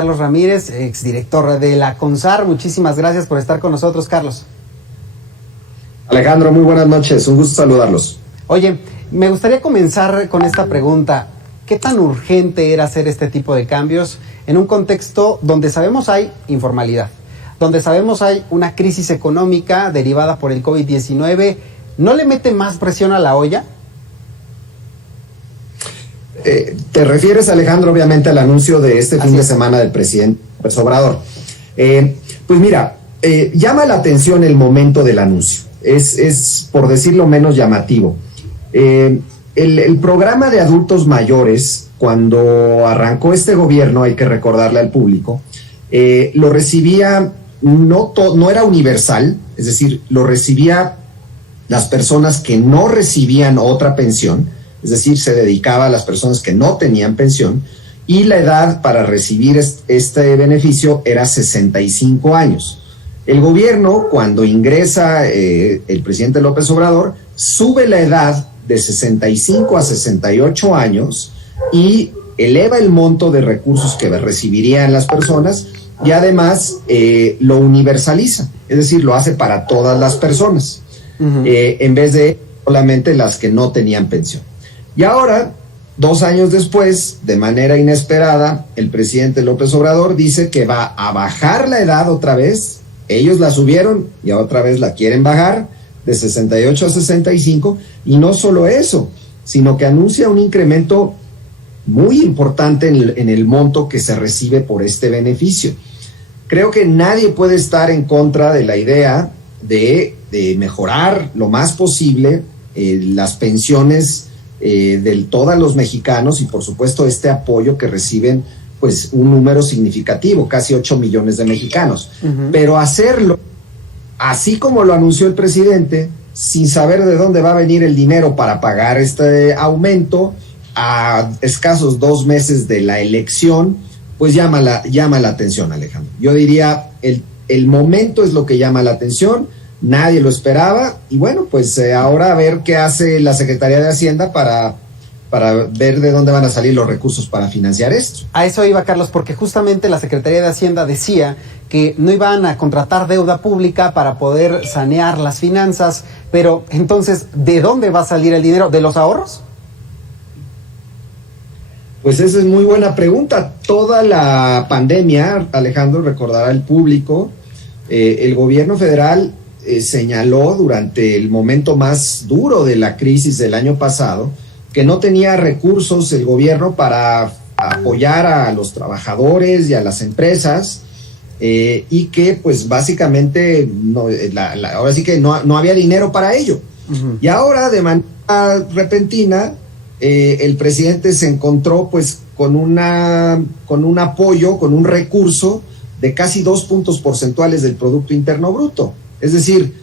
Carlos Ramírez, exdirector de la CONSAR. Muchísimas gracias por estar con nosotros, Carlos. Alejandro, muy buenas noches, un gusto saludarlos. Oye, me gustaría comenzar con esta pregunta. ¿Qué tan urgente era hacer este tipo de cambios en un contexto donde sabemos hay informalidad, donde sabemos hay una crisis económica derivada por el COVID-19? ¿No le mete más presión a la olla? Te refieres, Alejandro, obviamente al anuncio de este fin de semana del presidente López Obrador. Pues mira, llama la atención el momento del anuncio. Es por decirlo menos llamativo. El programa de adultos mayores, cuando arrancó este gobierno, hay que recordarle al público, lo recibía, no era universal, es decir, lo recibía las personas que no recibían otra pensión, es decir, se dedicaba a las personas que no tenían pensión, y la edad para recibir este beneficio era 65 años. El gobierno, cuando ingresa el presidente López Obrador, sube la edad de 65 a 68 años y eleva el monto de recursos que recibirían las personas y además lo universaliza, es decir, lo hace para todas las personas, en vez de solamente las que no tenían pensión. Y ahora, 2 años después, de manera inesperada, el presidente López Obrador dice que va a bajar la edad otra vez. Ellos la subieron y otra vez la quieren bajar de 68 a 65, y no solo eso, sino que anuncia un incremento muy importante en el monto que se recibe por este beneficio. Creo que nadie puede estar en contra de la idea de mejorar lo más posible las pensiones de todos los mexicanos, y por supuesto este apoyo que reciben pues un número significativo, casi 8 millones de mexicanos. Pero hacerlo así como lo anunció el presidente, sin saber de dónde va a venir el dinero para pagar este aumento, a escasos 2 meses de la elección, pues llama la atención, Alejandro. Yo diría, el momento es lo que llama la atención. Nadie lo esperaba, y bueno, pues ahora a ver qué hace la Secretaría de Hacienda para ver de dónde van a salir los recursos para financiar esto. A eso iba, Carlos, porque justamente la Secretaría de Hacienda decía que no iban a contratar deuda pública para poder sanear las finanzas, pero entonces, ¿de dónde va a salir el dinero? ¿De los ahorros? Pues esa es muy buena pregunta. Toda la pandemia, Alejandro, recordará el público, el gobierno federal señaló durante el momento más duro de la crisis del año pasado que no tenía recursos el gobierno para apoyar a los trabajadores y a las empresas, y que pues básicamente ahora sí que no había dinero para ello. Y ahora de manera repentina el presidente se encontró pues con un apoyo, con un recurso de casi 2 puntos porcentuales del Producto Interno Bruto. Es decir,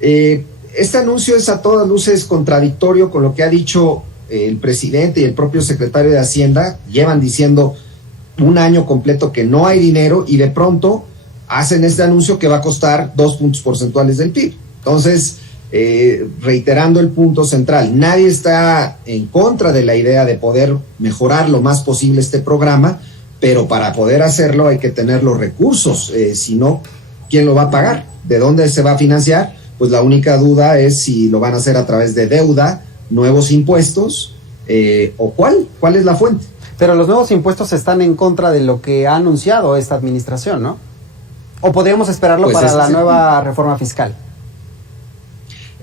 este anuncio es a todas luces contradictorio con lo que ha dicho el presidente y el propio secretario de Hacienda. Llevan diciendo 1 año completo que no hay dinero, y de pronto hacen este anuncio que va a costar 2 puntos porcentuales del PIB. Entonces, reiterando el punto central, nadie está en contra de la idea de poder mejorar lo más posible este programa, pero para poder hacerlo hay que tener los recursos, si no, ¿quién lo va a pagar? ¿De dónde se va a financiar? Pues la única duda es si lo van a hacer a través de deuda, nuevos impuestos, o cuál es la fuente. Pero los nuevos impuestos están en contra de lo que ha anunciado esta administración, ¿no? ¿O podríamos esperarlo pues para la nueva reforma fiscal?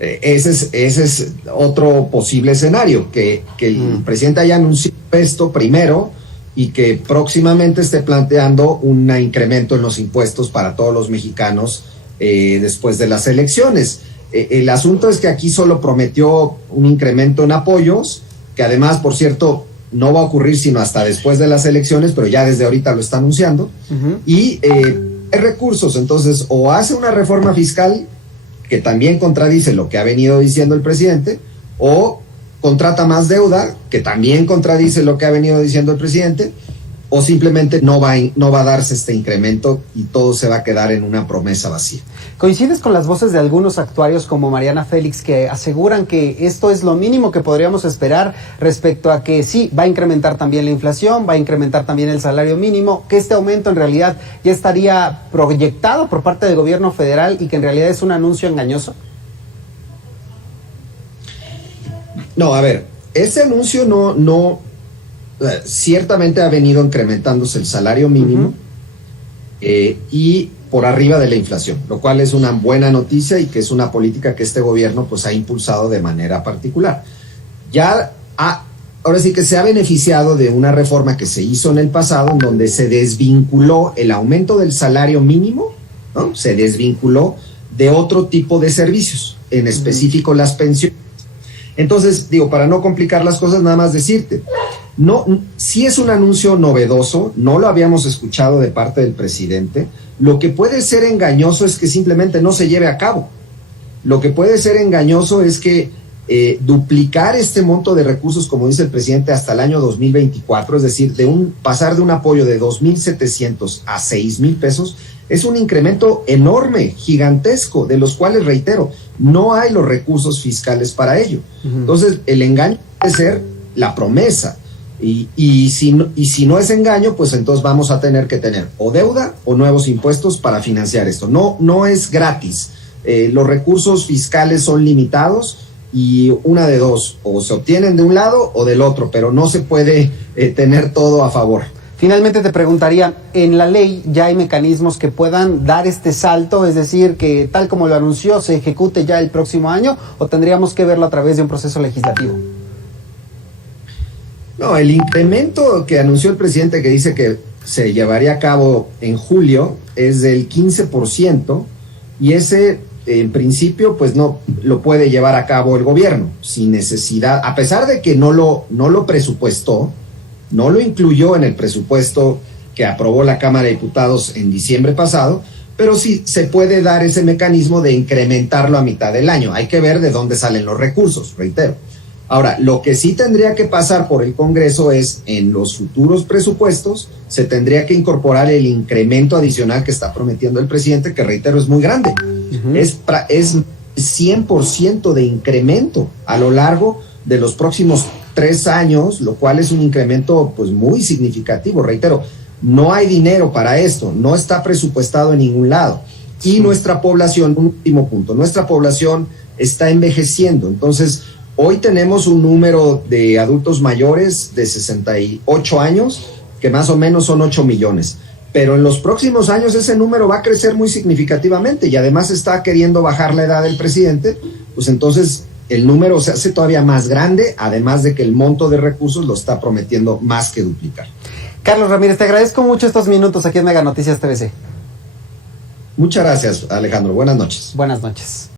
Ese es otro posible escenario, que el presidente haya anunciado esto primero y que próximamente esté planteando un incremento en los impuestos para todos los mexicanos después de las elecciones. El asunto es que aquí solo prometió un incremento en apoyos, que además, por cierto, no va a ocurrir sino hasta después de las elecciones, pero ya desde ahorita lo está anunciando, y hay recursos. Entonces, o hace una reforma fiscal que también contradice lo que ha venido diciendo el presidente, o contrata más deuda, que también contradice lo que ha venido diciendo el presidente, o simplemente no va a darse este incremento y todo se va a quedar en una promesa vacía. ¿Coincides con las voces de algunos actuarios como Mariana Félix que aseguran que esto es lo mínimo que podríamos esperar respecto a que sí, va a incrementar también la inflación, va a incrementar también el salario mínimo, que este aumento en realidad ya estaría proyectado por parte del gobierno federal y que en realidad es un anuncio engañoso? No, a ver, ese anuncio ciertamente ha venido incrementándose el salario mínimo y por arriba de la inflación, lo cual es una buena noticia y que es una política que este gobierno pues ha impulsado de manera particular. Ahora sí que se ha beneficiado de una reforma que se hizo en el pasado en donde se desvinculó el aumento del salario mínimo, ¿no? Se desvinculó de otro tipo de servicios, en específico las pensiones. Entonces, digo, para no complicar las cosas, nada más decirte, sí es un anuncio novedoso, no lo habíamos escuchado de parte del presidente. Lo que puede ser engañoso es que simplemente no se lleve a cabo. Lo que puede ser engañoso es que duplicar este monto de recursos, como dice el presidente, hasta el año 2024, es decir, pasar de un apoyo de 2,700 a 6,000 pesos, es un incremento enorme, gigantesco, de los cuales, reitero, no hay los recursos fiscales para ello. Entonces, el engaño puede ser la promesa. Y si no es engaño, pues entonces vamos a tener que tener o deuda o nuevos impuestos para financiar esto. No es gratis. Los recursos fiscales son limitados y una de dos, o se obtienen de un lado o del otro, pero no se puede tener todo a favor. Finalmente te preguntaría, ¿en la ley ya hay mecanismos que puedan dar este salto? Es decir, que tal como lo anunció, se ejecute ya el próximo año, ¿o tendríamos que verlo a través de un proceso legislativo? No, el incremento que anunció el presidente, que dice que se llevaría a cabo en julio, es del 15%, y ese, en principio, pues no lo puede llevar a cabo el gobierno, sin necesidad, a pesar de que no lo presupuestó, no lo incluyó en el presupuesto que aprobó la Cámara de Diputados en diciembre pasado, pero sí se puede dar ese mecanismo de incrementarlo a mitad del año. Hay que ver de dónde salen los recursos, reitero. Ahora, lo que sí tendría que pasar por el Congreso es, en los futuros presupuestos, se tendría que incorporar el incremento adicional que está prometiendo el presidente, que reitero es muy grande. Es 100% de incremento a lo largo de los próximos 3 años, lo cual es un incremento pues muy significativo. Reitero, no hay dinero para esto, no está presupuestado en ningún lado. Y nuestra población, un último punto, nuestra población está envejeciendo. Entonces, hoy tenemos un número de adultos mayores de 68 años, que más o menos son 8 millones. Pero en los próximos años ese número va a crecer muy significativamente y además está queriendo bajar la edad del presidente, pues entonces el número se hace todavía más grande, además de que el monto de recursos lo está prometiendo más que duplicar. Carlos Ramírez, te agradezco mucho estos minutos aquí en Mega Noticias TVC. Muchas gracias, Alejandro. Buenas noches. Buenas noches.